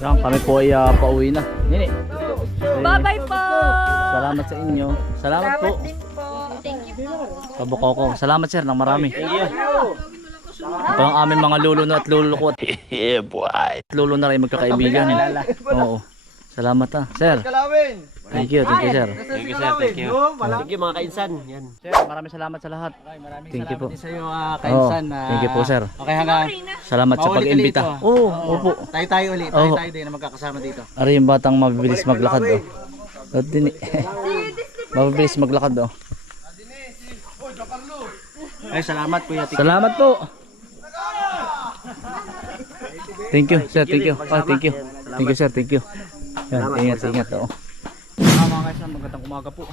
Yan, kami po ay ah, pauwi na. Nini. Bye-bye po! Salamat sa inyo. Salamat po. din po. Thank you po. Pabukaw ko. Salamat sir ng marami. Ito ang aming mga lolo na at lolo ko. yeah, boy. Lolo na rin magkakaibigan. Oo. Salamat ah. Sir. Kalawin! Thank you, thank you sir. Thank you, sir. Thank you. Thank you, mga kainsan. Yan. Sir, maraming salamat sa lahat. Thank you po. Sa iyo, uh, kainsan, thank you po sir. Okay, hanggang Salamat sa pag-imbita. Oo, opo. tayo-tayo ulit. Oo. Tayo-tayo din na magkakasama dito. Ari yung batang mabibilis maglakad oh. At din Mabibilis maglakad oh. Ay, salamat Kuya Tiki. Salamat po. Thank you, sir. Thank you. Oh, thank you. Thank you, sir. Thank you. Yan, ingat, ingat. Oh. Ah, mga kaisan, magandang umaga po.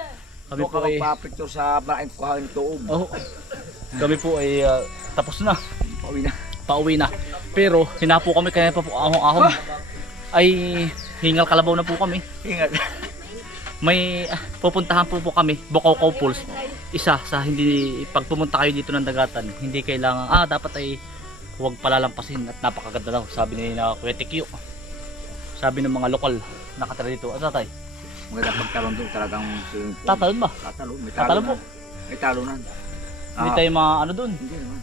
Kami po ay... Magpapicture sa malaking kuhain tuog. Oh, kami po ay ah, tapos na. Pauwi na. Pauwi na. Pero, hinapo kami kaya pa po ahong-ahong. Ay, hingal kalabaw na po kami. Ingat. May ah, pupuntahan po po kami, Bocaw Falls. Isa sa hindi pag pumunta kayo dito ng dagatan, hindi kailangan ah dapat ay huwag palalampasin at napakaganda daw, sabi ni na Kuya Tikyo. Sabi ng mga lokal nakatira dito. Ano tatay? Maganda pagtalon doon talagang swimming pool. Tatalon ba? Tatalon. May Tatalon po. talunan. May talunan. Hindi Ah, tayo mga ano doon. Hindi naman.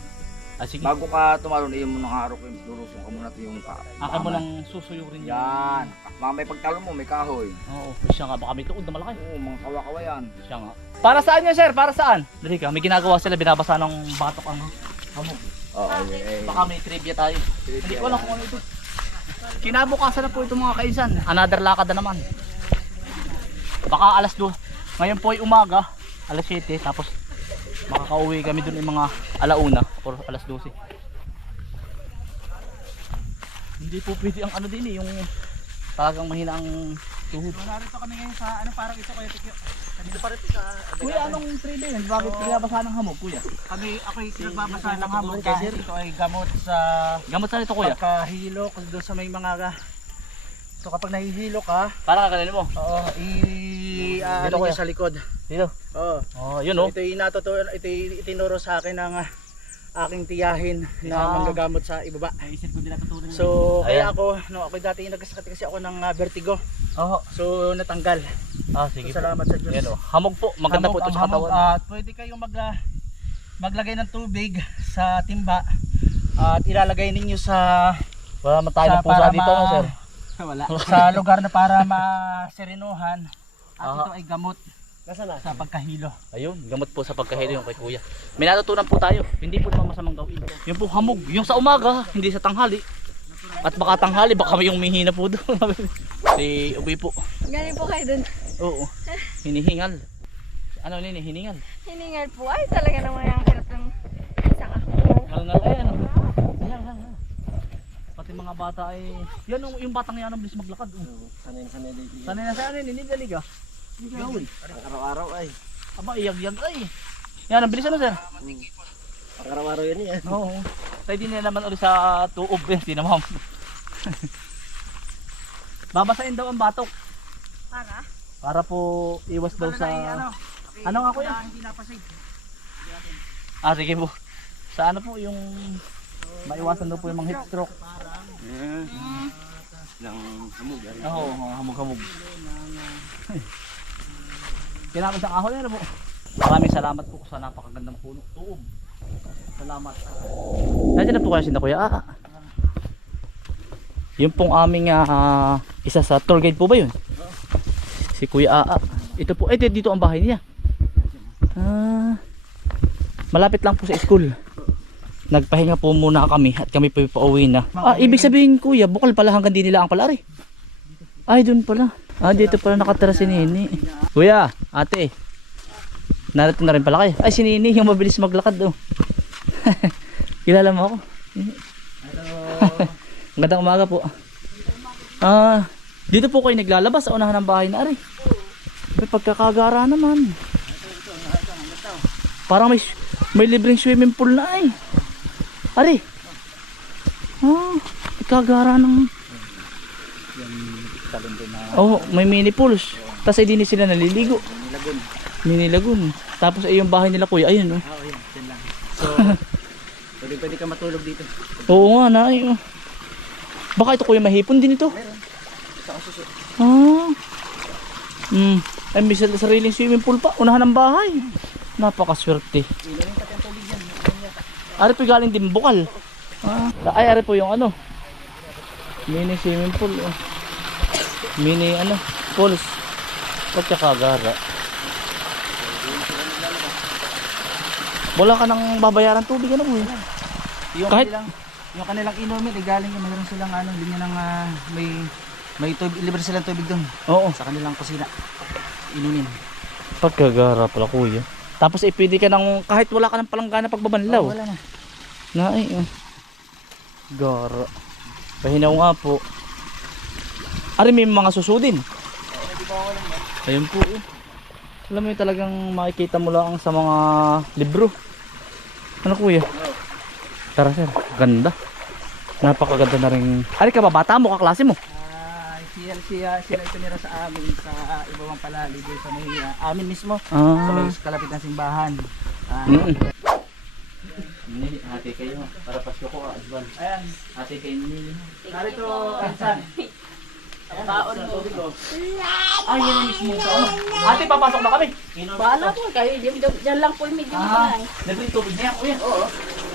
Ah, sige. Bago ka tumalon, iyon mo ng araw ko, lulusong ka muna yung pa. Akin mo lang susuyurin yan. Yan. Mamay pagtalon mo, may kahoy. Oo, siya nga baka may tuod na malaki. Oo, mga kawa-kawa yan. Siya nga. Para saan yan, sir? Para saan? Dali ka, may ginagawa sila, binabasa ng batok ang hamog. Oo, ay, ay. Baka may trivia tayo. Hindi ko alam kung ano ito. Kinabukasan na po ito mga kaisan. Another lakad na naman. Baka alas 2. Ngayon po ay umaga. Alas 7. Tapos makakauwi kami dun yung mga alauna or alas 12. Hindi po pwede ang ano din eh. Yung talagang mahina ang tuhod. Narito kami ngayon sa, ano parang ito kayo, Tikyo. Kanina pa rin sa... Kuya, anong trivia yun? Bakit pinabasa ng hamog, kuya? Kami, ako'y nagbabasa ng hamon kasi ito ay gamot sa Gamot sa nito, kuya. pagkahilo doon sa may mga So kapag nahihilo ka, Para kakanin mo. oo, i Dito, ano sa likod. Dito. Oo. Oh, yun oh. Ito ay natuturo, ito itinuro sa akin ng ah, aking tiyahin na Ah. manggagamot sa ibaba. Naisip ko din natutunan. So, kaya Ayan. ako, no, ako dati nagkasakit kasi ako ng ah, vertigo. Oo. So, natanggal. Ah, sige So, po. salamat sa Diyos. Yan oh. Hamog po. Maganda po Hamog ito ang sa katawan. At pwede kayong mag, ah, maglagay ng tubig sa timba at ilalagay ninyo sa Wala naman tayo ng sa- pusa dito, no, sir? Wala. sa lugar na para maserinuhan. At Aha. ito ay gamot sa pagkahilo. Ayun, gamot po sa pagkahilo yung kay kuya. May natutunan po tayo. Hindi po naman masamang gawin. Yung po hamog. Yung sa umaga, hindi sa tanghali. At baka tanghali, baka may yung mihina po doon. si Ubi po. Galing po kayo dun. Oo. Hinihingal. Ano nini, hiningal. Hiningal po. Ay, talaga naman ang hirap ng isang ako. Ngalngal eh, ano. Pati mga bata ay... Yan yung, yung batang yan ang bilis maglakad. Oh. Sanay sanay dito. Sanay na sanay, ninigalig ah. Hindi Araw-araw ay. Aba, iyag-yag ay. Yan, ang bilis ano sir? Araw-araw yan yan. Oo. Tayo din na naman ulit sa tuob eh, di naman. Babasahin daw ang batok Para? para po iwas daw sa Ano nga, kuya? Hindi napasig. Ah sige po. Sa ano po yung maiwasan daw po yung mga heat stroke. Ng hamog. Oo, mga hamog-hamog. Kailangan isang ahon yan po. Maraming salamat po sa napakagandang puno. Tuob. Salamat. Nandiyan na po kayo sinda kuya. Ah, ah. Yung pong aming ah, isa sa tour guide po ba yun? Si Kuya Aa. Ito po, eh dito ang bahay niya. Ah, malapit lang po sa school. Nagpahinga po muna kami at kami po pauwi na. Ah, ibig sabihin kuya, bukal pala hanggang di nila ang palari. Ay, doon pala. Ah, dito pala nakatira si Nini. Kuya, ate. Narito na rin pala kayo. Ay, si Nini, yung mabilis maglakad oh. Kilala mo ako? Magandang umaga po. Ah, dito po kayo naglalabas sa unahan ng bahay na ari. May pagkakagara naman. Parang may may libreng swimming pool na ay. Ari. Ah, ikagara ng Oh, may mini pools. Tapos ay din sila naliligo. Lagun. Mini lagoon. Tapos ay yung bahay nila kuya, ayun oh. Oo, yan. Yan lang. So, pwede pwede ka matulog dito. Oo nga na ay. oh. Baka ito kuya mahipon din ito. Sa susunod. Ah. Hmm. Ay, may sar- sariling swimming pool pa. Unahan ng bahay. Napakaswerte. Ilalim ka. Ari po galing din bukal. Ah. Ay, ari po yung ano. Mini swimming pool. Oh. Mini ano, pools. Pagkakagara. Wala ka nang babayaran tubig ano mo. Yung Kahit- kanilang, yung kanilang inumin, eh, galing yung mayroon silang ano, linya ng ah, may may tubig, libre silang tubig doon Oo. sa kanilang kusina. Inumin. Pagkagara pala kuya. Tapos eh, pwede ka nang kahit wala ka ng palanggana pagbabanlaw. Oh, wala na. Na ay. oh. Gara. Pahinaw nga po. Ari may mga susudin. Ayun po. eh. Alam mo yun talagang makikita mo lang sa mga libro. Ano kuya? Tara sir. Ganda. Napakaganda na rin. Ari ka ba bata mo kaklase mo? Ah, siya, siya, sila itumira sa amin sa ibang palali doon sa may ah, amin mismo. Sa may Ah. kalapit ng simbahan. Ah, Mm. Nili, hati kayo para pasko ko asban. Ayan. Hati kayo nili. Narito, Ansan. Baon mo. Ay, yan mismo sa ano. Ate, papasok na kami. Baala po kayo. Diyan, lang po yung medyo Ah, lang. libre tubig niya, kuya. Oo.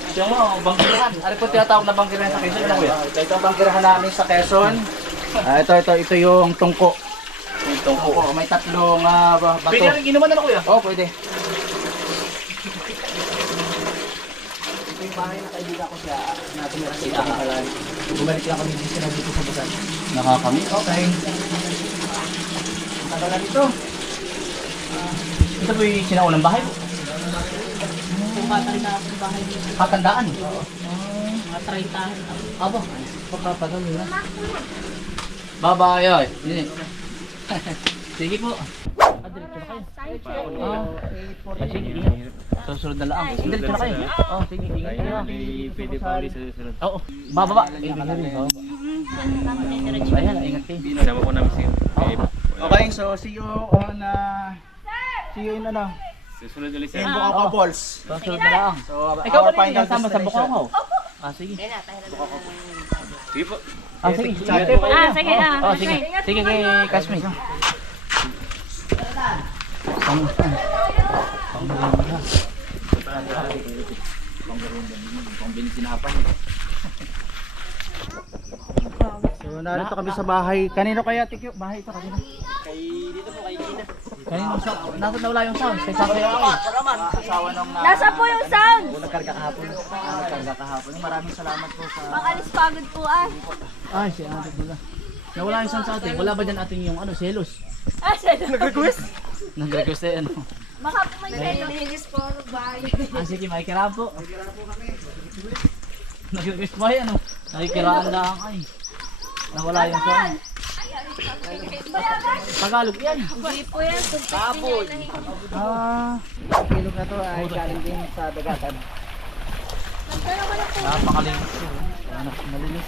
Siya mo, banggirahan. Ano po tinatawag na banggirahan sa Quezon, ano kuya? Ah, ito itong banggirahan namin sa Quezon. Ah, ito, ito, ito yung tungko. Yung tungko. Oo, may tatlong ah, ba- bato. Pwede rin inuman na kuya. Oo, pwede. Ito yung bahay na kaibigan ko siya na tumira sa ibang palali. Bumalik lang kami dito na dito sa Busan. Nakakami. Okay. Ang tagal na dito. Ito po yung sinaunang bahay po. Pumatanda ako bahay dito. Katandaan. Mga 30. Aba, pagkatagal nila. Bye-bye, oy. Eh. Sige po. Ah. Ah, ah, sige. Susunod na lang. Diretso na kayo. Oh, sige, ingat kayo. Pwede pa ulit sa susunod. Oo, bababa. Eh, Ayan, ingat kayo. Sama ko namin si Oo. Okay, so see you on uh, see you in ano, Susunod ulit sa... Bukaw Falls. Susunod na lang. So Ikaw ba rin final kasama sa. Bukaw? Ah, sige. Sige po. Ah, sige. Ah, sige. Ah, Oh, sige. Sige kay Kasmi. Pang Pambili sinapay. So narito kami sa bahay. Kanino kaya tikyo? Bahay ito kanino? Kanino sa nasa nawala yung sound? Kay Sakay ako. Asawa na Nasa po yung sound. nagkarga kahapon. Ah, nagkarga kahapon. Maraming salamat po sa Makalis pagod po ah. Ay, si ate pala. Nawala yung sound sa atin. Wala ba dyan ating yung ano, selos? Ah, siya. Nag-request? Nag-request eh, ano. Baka po may nilinis po bahay. Ah, sige, makikiraan po. Nag-request ba yan, ano? Nakikiraan lang ay. Nawala yung sound. Tagalog yan. Hindi po yan. Baboy. Ah, ilog na to ay galing din sa dagatan. Napakalinis. Ano, malinis.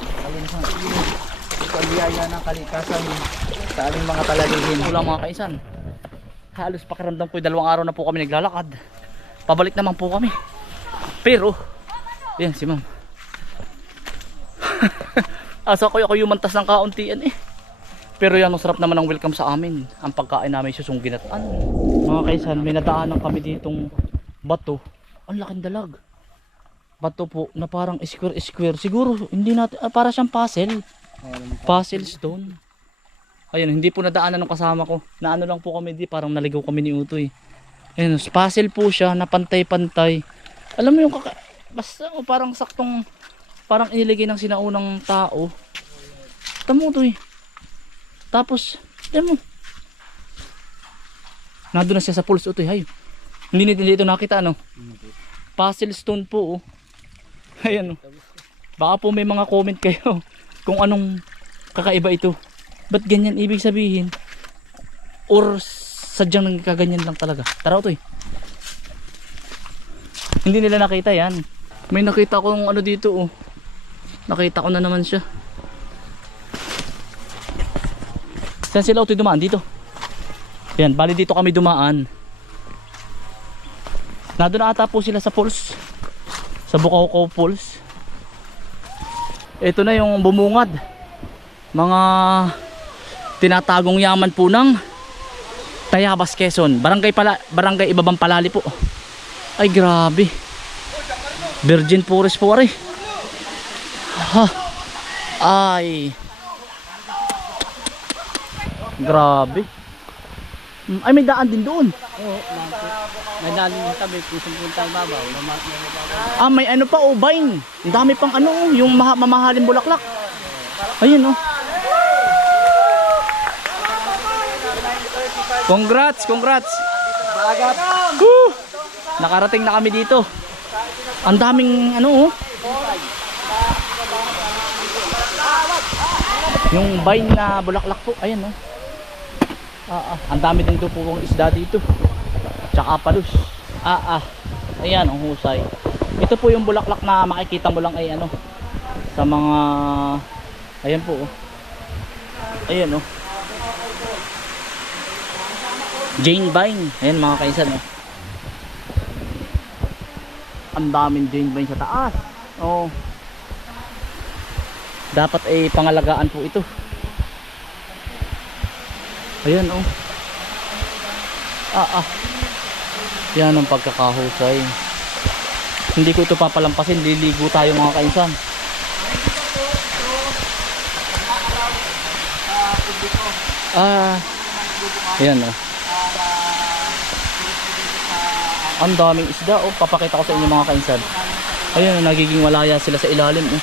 Malinis ang ilog. Ito ang biyaya ng kalikasan sa aming mga palalihin. Kulang mga kaisan. Halos pakiramdam ko dalawang araw na po kami naglalakad. Pabalik naman po kami. Pero, yan si ma'am. Asa ko ako yumantas ng kauntian eh. Pero yan, ang sarap naman ang welcome sa amin. Ang pagkain namin susong ginataan. Mga kaisan, may nadaanan kami ditong bato. Ang laking dalag. Bato po na parang square square. Siguro hindi natin ah, para siyang puzzle. Puzzle stone. Ayun, hindi po nadaanan ng kasama ko. Naano lang po kami di, parang naligaw kami ni Utoy. Ayun, puzzle po siya na pantay-pantay. Alam mo yung kaka... Basta oh, parang saktong... Parang iniligay ng sinaunang tao. Tamo Utoy. Tapos, alam mo. Nandun na siya sa pulse Utoy. Hay. Hindi nito dito nakita ano. Puzzle stone po oh. Ayan oh. Baka po may mga comment kayo kung anong kakaiba ito. Ba't ganyan ibig sabihin? Or sadyang nagkaganyan lang talaga. Tara to eh. Hindi nila nakita yan. May nakita kong ano dito oh. Nakita ko na naman siya. Saan sila ito dumaan? Dito. Yan, bali dito kami dumaan. Nandun na ata po sila sa falls. Sa Bukaw Falls. ito na yung bumungad. Mga tinatagong yaman po ng Tayabas Quezon. Barangay pala, barangay Ibabang Palali po. Ay grabe. Virgin Forest po ari. Ha. Ay. Grabe. Mm, Ay may daan din doon. May dali yung tabi, kusong punta babaw. Ah, may ano pa, oh, vine. Ang dami pang ano, oh, yung maha mamahaling bulaklak. Ayun, oh. Congrats, congrats. Woo! Nakarating na kami dito. Ang daming ano, oh. Yung vine na bulaklak po, ayan, oh. Ah, ah. Ang dami din po pong isda dito. Tsaka palus. Ah, ah. Ayan, ang husay. Ito po yung bulaklak na makikita mo lang ay ano sa mga Ayan po. oh. Ayan oh. Jane Vine. Ayan mga kaisan oh. Ang daming Jane Vine sa taas. Oh. Dapat ay pangalagaan po ito. Ayan oh. Ah ah. Yan ang pagkakahusay. Hindi ko ito papalampasin, liligo tayo mga kainsan. Ah, yan oh. Ang daming isda oh, papakita ko sa inyo mga kainsan. Ayun, nagiging malaya sila sa ilalim oh.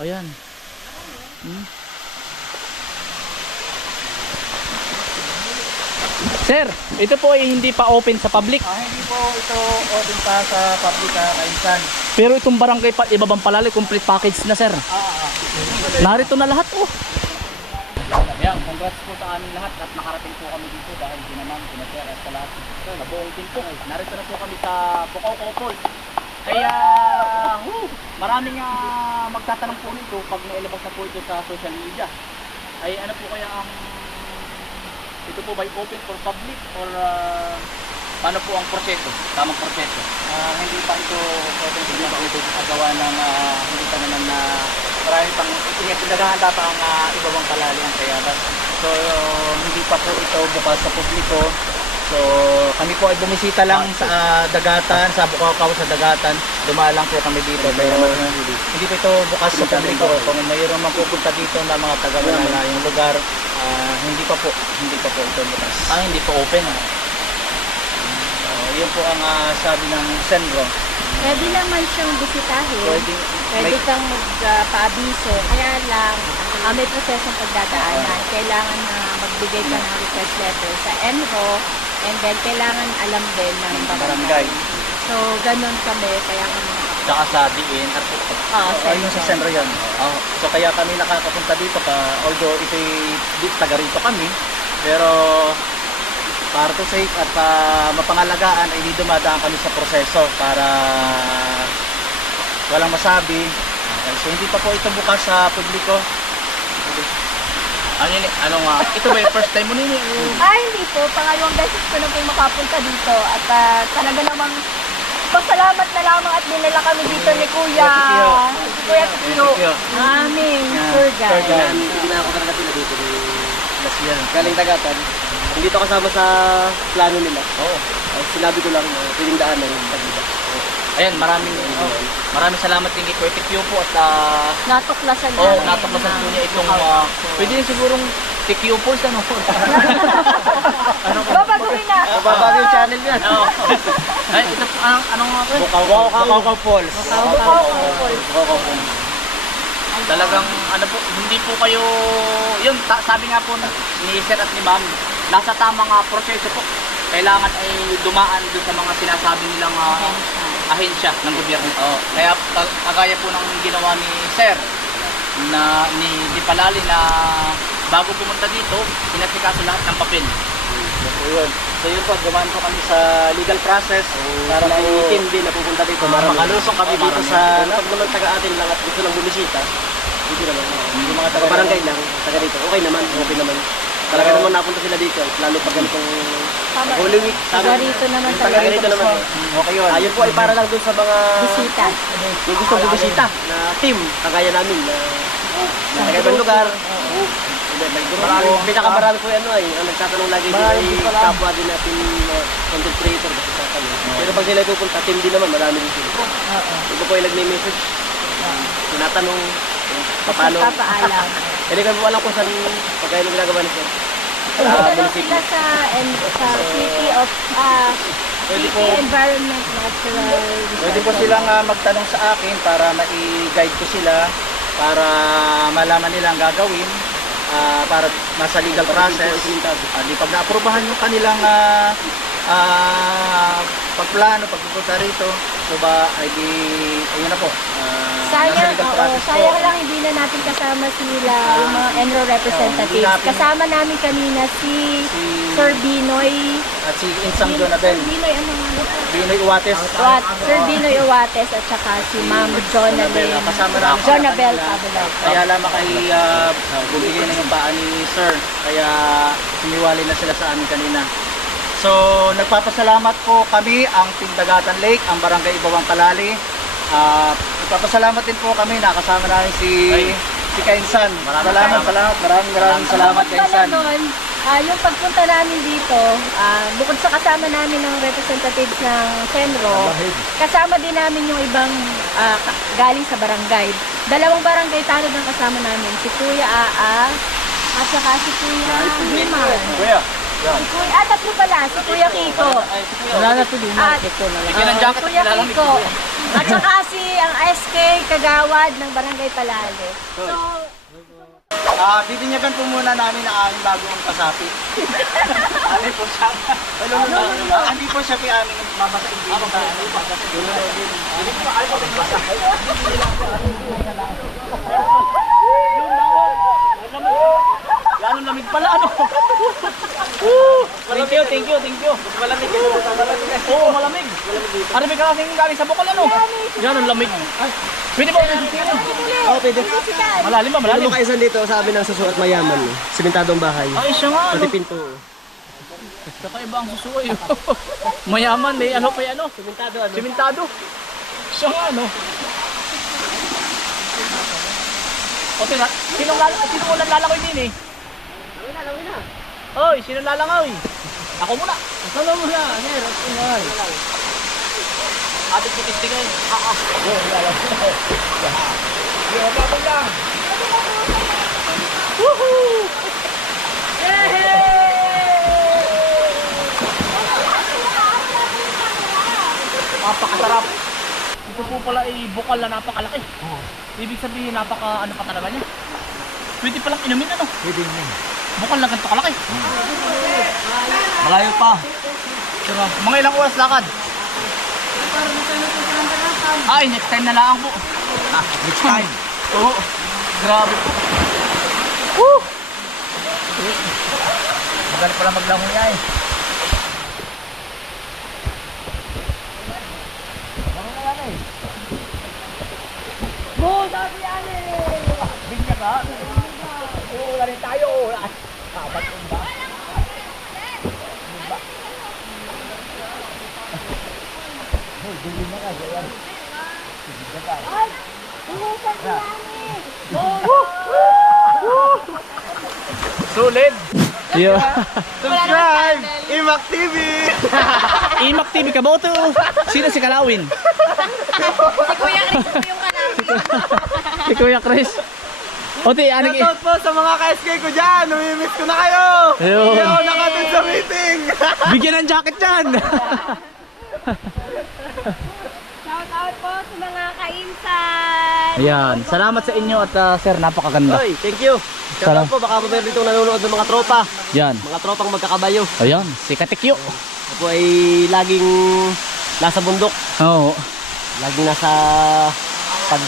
Ayan. Hmm. Sir, ito po ay hindi pa open sa public. Ah, hindi po ito open pa sa public ah, kainsan. Pero itong barangay pa, ibabang palali, complete package na sir. Ah, ah. Narito na lahat oh. Ayan, congrats po sa aming lahat at nakarating po kami dito dahil din naman pinatira at sa lahat. So, nabuong din po. Narito na po kami sa Bukaw Falls. Kaya, woo, maraming uh, magtatanong po nito pag nailabas na po ito sa social media. Ay ano po kaya ang ito po ba open for public or uh, paano po ang proseso? Tamang proseso? Ah, hindi pa ito open hindi pa ito agawa ng ah, hindi pa naman na marami pang pinaghahandaan pa ang uh, ibabang kalali ang kayaban. So hindi pa po ito bukas sa publiko. So kami po ay bumisita lang sa ah, dagatan, sa Bukaw sa dagatan. Dumaan lang po kami dito pero hindi po ito bukas sa publiko. Kung mayroon man pupunta dito na mga taga yung lugar, ah, hindi pa po, hindi pa po ito bukas. Ah, hindi pa open ah. Yun po ang ah, sabi ng Senro. Pwede naman siyang bisitahin. Pwede, Pwede kang magpaabiso. Kaya lang, ah, may prosesong pagdadaanan. Kailangan na magbigay ka ng request letter sa ENRO and then kailangan alam din ng barangay. barangay. So, ganun kami. Kaya kami Tsaka sa DN at Ah, So, ayun sa Senro yan. Ah, so kaya kami nakakapunta dito ka, although ito'y di, taga rito kami, pero para to safe at ah, mapangalagaan ay hindi dumadaan kami sa proseso para walang masabi. Okay, so hindi pa po ito bukas sa publiko. ano yun, ano nga, ito ba yung first time mo nini? Ay, hindi po. Pangalawang beses ko na po makapunta dito. At ah, talaga namang pasalamat na lamang at dinala kami dito ni Kuya. Kuya Tikyo. Tour tour guide. guide. Hindi na ako talaga pila dito ni Yes, yan. galing Tagatan. Hindi to kasama sa plano nila. Oo. Ay, sinabi ko lang uh, piling daanan yung pagdita. Ayan, maraming, oh, maraming salamat din kay Kuya Tikyo po at uh, Natuklasan oh, namin. natuklasan po na- niya itong, ah, pwede rin sigurong Tikyo Pulse, ano? Babaguhin na. Babago yung channel yan. Oo. Ay, ito, anong, anong nga po? Bukaw, Bukaw Falls. Bukaw Falls. Bukaw Falls. Talagang ano po, hindi po kayo, yun, ta- sabi nga po ni Sir at ni Ma'am, nasa tamang ah, proseso po. Kailangan ay dumaan doon sa mga sinasabi nilang ah, ahensya ng gobyerno. Oo. Kaya ka- kagaya po ng ginawa ni Sir na ni Dipalali na bago pumunta dito, pinasikaso lahat ng papel. So yun. So yun po, gumaan po kami sa legal process para Para po may team din na pupunta dito. para makalusong kami Oh, dito sa Kung pag naman taga atin lang at gusto lang bumisita, hindi naman. Yung mga taga barangay lang, taga dito, okay naman, okay naman. Talaga naman napunta sila dito. Lalo pag ganitong Tama. Holy Week. Sabi, Paborito naman talaga. taga ganito naman. Okay yun. Ayun po ay para lang dun sa mga Bisita. yung gusto bumisita na team, kagaya namin na na taga ibang lugar. Hindi, May grupo. Pinakamarami po ano ay, ang nagtatanong lagi din ay kapwa din natin mga content creator kasi sa kami. Pero pag sila pupunta, team din naman, marami din sila. Oo. Iba po ay nagme-message, tinatanong kung paano. Papaalam. Hindi ko po alam kung saan pagkain ang ginagawa nito. Sa Pero munisipyo. sila sa, and, sa City of ah, Pwede City po- Environment Natural Pwede po silang ah, magtanong sa akin para ma-guide ko sila para malaman nila ang gagawin ah, para nasa legal process. Ah, di pag naaprubahan yung kanilang ah, ah, pagplano, pagpupunta rito, so ba, ay di, ayun na po. nasa Sayang, oo, po. sayang lang hindi na natin kasama sila, yung mga Enro representatives. natin- Kasama namin kanina si Si, Sir Binoy. at si Insang Jonabel. Sir Binoy, ano? Binoy Uwates. What? Sir Binoy Uwates at saka si Ma'am Jonabel. Kasama namin sila Jonabel. Pabulaw. Kaya lamang ay uh, bumigay na yung paa ni Sir. Kaya sumiwali na sila sa amin kanina. So, nagpapasalamat po kami, ang Tindagatan Lake, ang Barangay Ibawang Kalali. Ah, nagpapasalamat din po kami, nakasama namin si si Kainsan. Maraming salamat, salamat, maraming maraming salamat Kainsan. nun, ah, yung pagpunta namin dito, ah, bukod sa kasama namin ng representatives ng Senro, kasama din namin yung ibang ka- galing sa barangay. Dalawang barangay tanod ang kasama namin, si Kuya Aa at saka si Kuya Liman. Kuya, Kuya, ah, tatlo pala, si Kuya Kiko. Wala na to din. At Bigyan ng jacket, Kuya mo Kiko. At saka si ang SK Kagawad ng Barangay Palale. So, ah, bibinyagan po muna namin ang aming bagong kasapi. Ano po siya? Ano, no, no, no. Ah, Hindi po siya pi aming mabasain din. Ano po? Hindi po ay po basa. Lalo lamig pala ano. Woo! Thank you, thank you, thank you. Malamig. Oo, malamig. Ano may kasing galing sa bukal ano? Yan ang lamig. Ay, pwede ba ulit dito? Oo, pwede. Malalim ba? Malalim. mo kaisan dito sa amin ang susuot mayaman. eh. Simentadong bahay. Ay, siya nga ano. Pati pinto. Kakaiba ang susuoy. Mayaman eh. Ano pa yan ano? Simentado ano? Simentado. Siya nga ano. O sino sino unang lalangoy din eh? Lawin na, lawin na. Oy, sino lalangoy? Ako muna. Mo na, Ner. Ingay. Ating putistingay. Ah, ah. Yo, lalangoy. Yo, babay lang. Woohoo! Napakasarap. Ito po pala ay bukal na napakalaki. Ibig sabihin napaka ano pa talaga niya. Pwede palang inumin ano? Pwede inumin. Bukal na ganito kalaki. Malayo pa. Pero, mga ilang oras lakad? Ay, next time na lang po. Ah, next time. Oo. Grabe po. Woo! Magaling pala maglangoy niya eh. Go, sabi yan eh! Binya ka? Oo, wala rin tayo. Kabat ko ba? Sulit! Yeah. Subscribe! Imac TV! Imak TV ka ba ito? Sino si Kalawin? Si Kuya Chris po yung kanami. Si Kuya Chris. O ti, ano ki? Shoutout po sa mga ka-SK ko dyan! Namimiss ko na kayo! Ayun. Hindi ako nakatid sa meeting! Bigyan ng jacket yan! Shout out po sa mga kainsan! Ayan, salamat sa inyo at ah, sir, napakaganda. Hoy, thank you! Salam. Shoutout po, baka meron dito nanonood ng mga tropa. Yan. Mga tropang magkakabayo. Ayan, si Katikyo. Ako ay laging nasa bundok. Oo. Laging nasa pag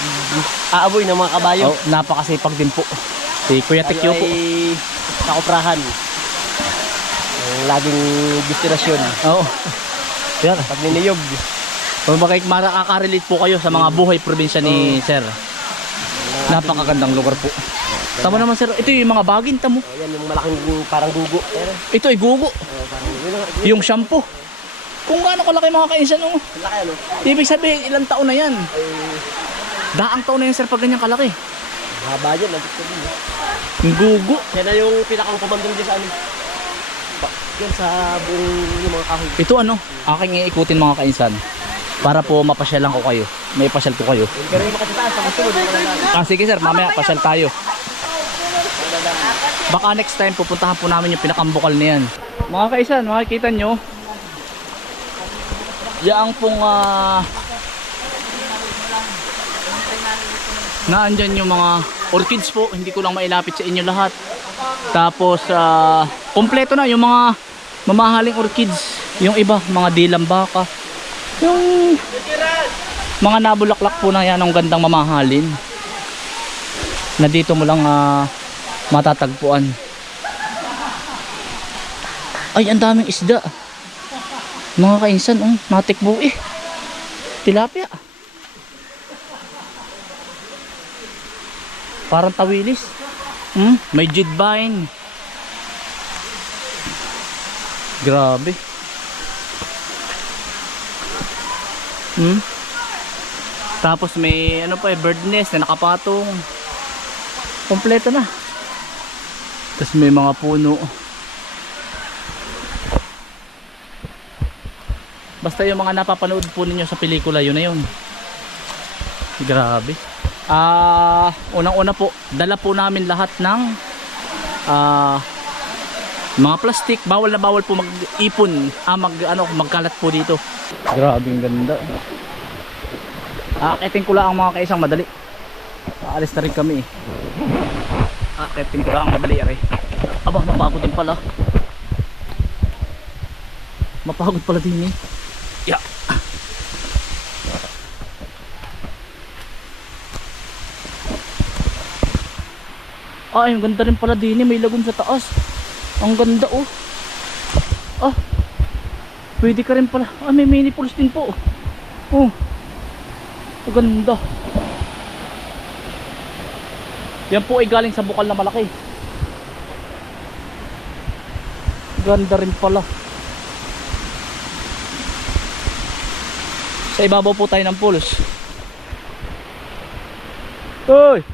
aaboy ng mga kabayo. Oh, napakasipag din po. Si Kuya Tikyo po. Ang laging destinasyon. Oo. Yan. Pag niniyog. Kung makaka-relate po kayo sa mga buhay probinsya ni Sir. Napakagandang lugar po. Tama naman sir. Ito yung mga bagin, tamo. Oh, yan yung malaking parang gugo. Ito ay gugo. Oh, parang Yung shampoo. Kung gaano kalaki mga kainsan, oh. laki ano. Ibig sabihin, ilang taon na yan. Ay, Daang taon na yan sir pag ganyan kalaki. haba dyan. Nabit ko din. Yung gugo. Yan na yung pinakang kumandong dyan sa amin. Pa- Yan sa buong yung mga kahoy. Ito ano, aking iikutin mga kainsan. Para po mapasyalan ko kayo. May pasyal ko kayo. Pero yung makatitaas, sa kasunod, wala na. Ah, sige sir, mamaya pasyal tayo. Baka next time pupuntahan po namin yung pinakambukal na yan. Mga kaisan, makikita nyo. Yaang pong ah naandyan yung mga orchids po. Hindi ko lang mailapit sa inyo lahat. Tapos, ah kompleto na yung mga mamahaling orchids. Yung iba, mga dilambaka. Yung mga nabulaklak po na yan ang gandang mamahalin na dito mo lang ah, matatagpuan ay ang daming isda mga kainsan oh, natikbo eh tilapia parang tawilis hmm? may jidbine grabe hmm? Tapos may ano pa eh, bird nest na nakapatong. Kompleto na. Tapos may mga puno. Basta yung mga napapanood po ninyo sa pelikula, yun na yun. Grabe. Ah, unang-una po, dala po namin lahat ng ah mga plastic, bawal na bawal po mag-ipon, ah mag ano, magkalat po dito. Grabe ang ganda. Aakitin ko lang ang mga kaisang madali. Aalis na rin kami. Aakitin ko lang ang madali. Are. Aba, mapagod din pala. Mapagod pala din eh. Yeah. Ay, ang ganda rin pala din eh. May lagoon sa taas. Ang ganda oh. Ah. Pwede ka rin pala. Ah, may mini pools din po. Oh. Ang ganda. Yan po ay galing sa bukal na malaki. Ganda rin pala. Sa ibabaw po tayo ng pools. Hoy!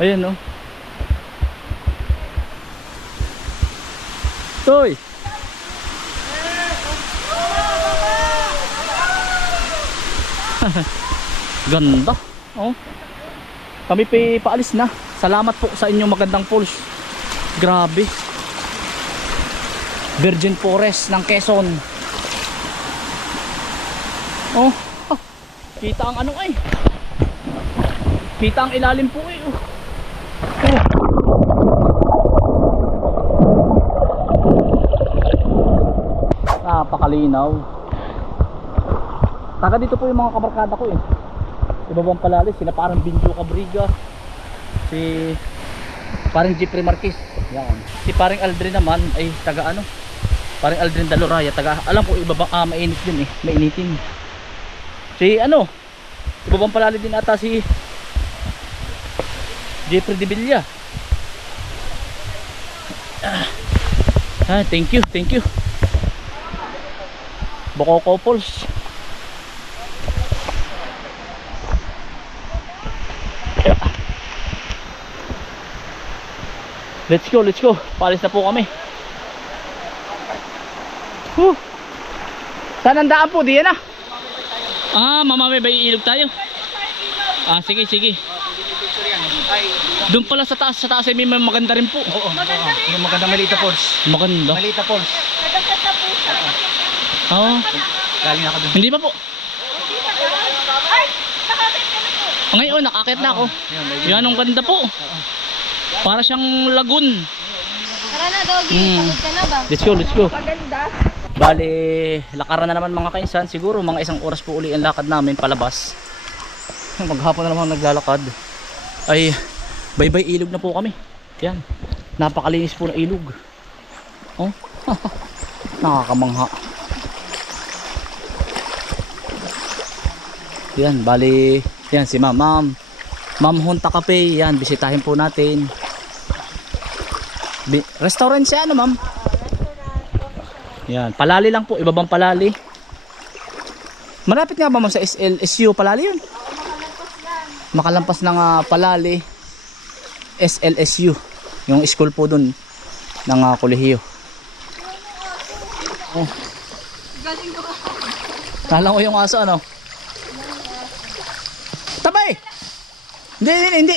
Ayan no. Toy! Ganda. Oh. Kami pa paalis na. Salamat po sa inyong magandang pools. Grabe. Virgin Forest ng Quezon. Oh. ah, Kita ang ano ay. Kita ang ilalim po eh. Oh. Oh. Napakalinaw. Taga dito po yung mga kabarkada ko eh. Iba bang palalis, sila parang Binjo Cabriga. Si parang Jeffrey Marquez. Yan. Si parang Aldrin naman ay taga ano? Parang Aldrin Daloraya, taga alam ko iba bang ah, mainit din eh, mainitin. Si ano? Iba bang palalis din ata si Jeffrey De Villa. Ah, thank you, thank you. Boko Couples. Let's go, let's go. Palis na po kami. Huh. Saan ang daan po? Diyan na. Ah, mamamay ba iilog tayo? Ah, sige, sige. Doon pala sa taas, sa taas ay may maganda rin po. Oo, Yung maganda Malita Falls. maganda. Malita Falls. Oo. Galing ako dun. Hindi pa po. Ngayon, nakakit na ako. Yan, ang ganda po. Para siyang lagoon. Tara na, Doggy. Hmm. Pagod ka na ba? Let's go, let's go. Paganda. Bali, lakaran na naman mga kainsan. Siguro mga isang oras po uli ang lakad namin palabas. Maghapon na naman naglalakad. Ay, bye-bye ilog na po kami. Yan. Napakalinis po na ilog. Oh. Nakakamangha. Yan, bali, yan si ma'am. Ma'am, Ma'am Hunta Cafe, yan, bisitahin po natin. Bi- restaurant siya, ano ma'am? Yan, palali lang po, ibabang palali. Malapit nga ba ma'am sa SLSU palali yun? Makalampas ng ah, palali SLSU, yung school po dun ng uh, kolehiyo. Oh. Kala ko yung aso ano? Tabay! Hindi, hindi, hindi.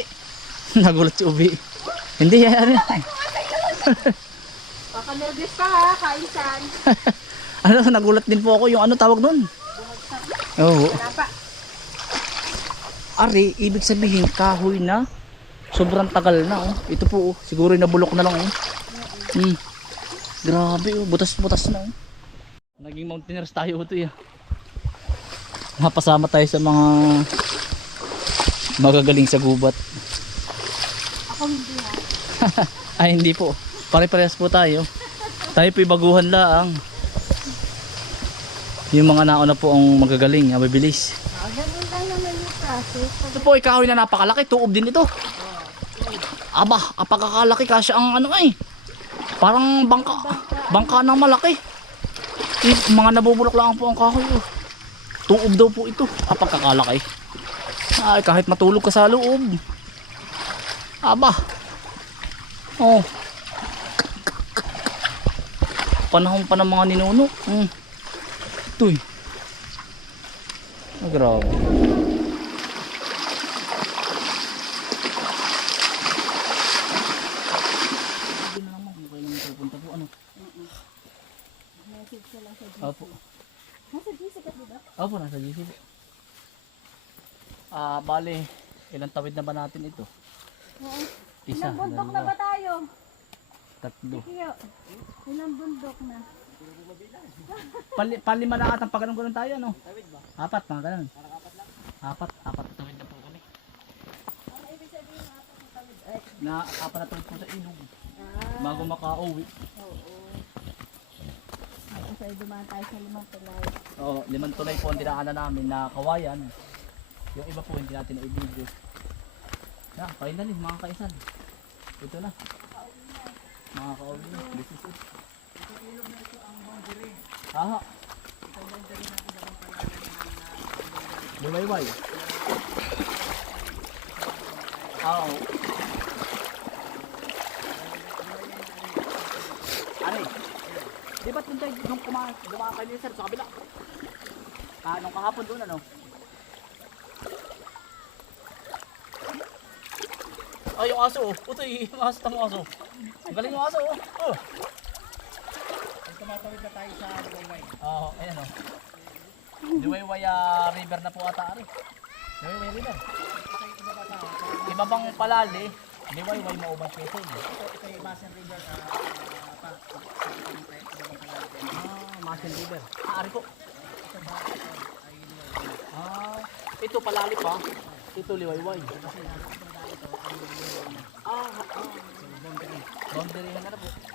Nagulat si Ubi. Hindi yan. Kakanervous ka ha, kaisan. ano, nagulat din po ako yung ano tawag doon. Oo. Ari, ibig sabihin kahoy na. Sobrang tagal na oh. Ito po oh. Siguro nabulok na lang oh. Hmm. Grabe oh. Butas-butas na oh. Naging mountaineers tayo ito ya. Napasama tayo sa mga magagaling sa gubat. Ako hindi ha. Ay hindi po. Pare-parehas po tayo. Tayo po'y baguhan laang. Yung mga nauna po ang magagaling, ang mabilis. Ganun lang naman yung process. Ito po, ikahoy na napakalaki. Tuob din ito. Aba, apakakalaki kasi ang ano ay. Parang bangka. Bangka ng malaki. Eh, mga nabubulok lang po ang kahoy. Oh. Tuob daw po ito. Apakakalaki. Ay, kahit matulog ka sa loob. Aba. Oh. Panahon pa ng mga ninuno. Hmm. Eh. Ah, grabe. Hindi na naman kung kailan pupunta po ano. Opo. Nasa GC ka diba? Opo, nasa GC po. Ah, bale, ilang tawid na ba natin ito? Oo. Isa, Ilang bundok na dalawa, ba tayo? tatlo. Kiyo. Ilang bundok na? Pali, palima na atang pag ganun tayo, no? Apat, mga ganun. Apat, apat na tawid na po kami. Na apat na tawid po sa ilog. Bago makauwi. Tapos ay dumaan tayo sa limang tulay. Oo, limang tulay po ang dinaanan namin na kawayan. Yung iba po hindi natin na-video. Na, finally mga kaisan. Ito na. Mga kauwi na. This is it. Aha. Lumayway. Oo. Eh? Di ba nung nung kumakas, dumaan kayo sir sa kabila? Ah, nung kahapon doon ano? Oh, yung aso oh. Utoy, yung aso tang aso. Ang galing yung aso oh. Oh. Tumatawid na tayo sa Liwayway. Oo, oh, ayan oh. Liwayway ah, river na po ata ari. Liwayway river. Iba bang palali? Liwayway mauban keso. Ito yung Masin River Ah, Masin River. Ah, ari po. Ah, ito palali pa. Ito liwayway. Ah, ah. Boundary. Na na po.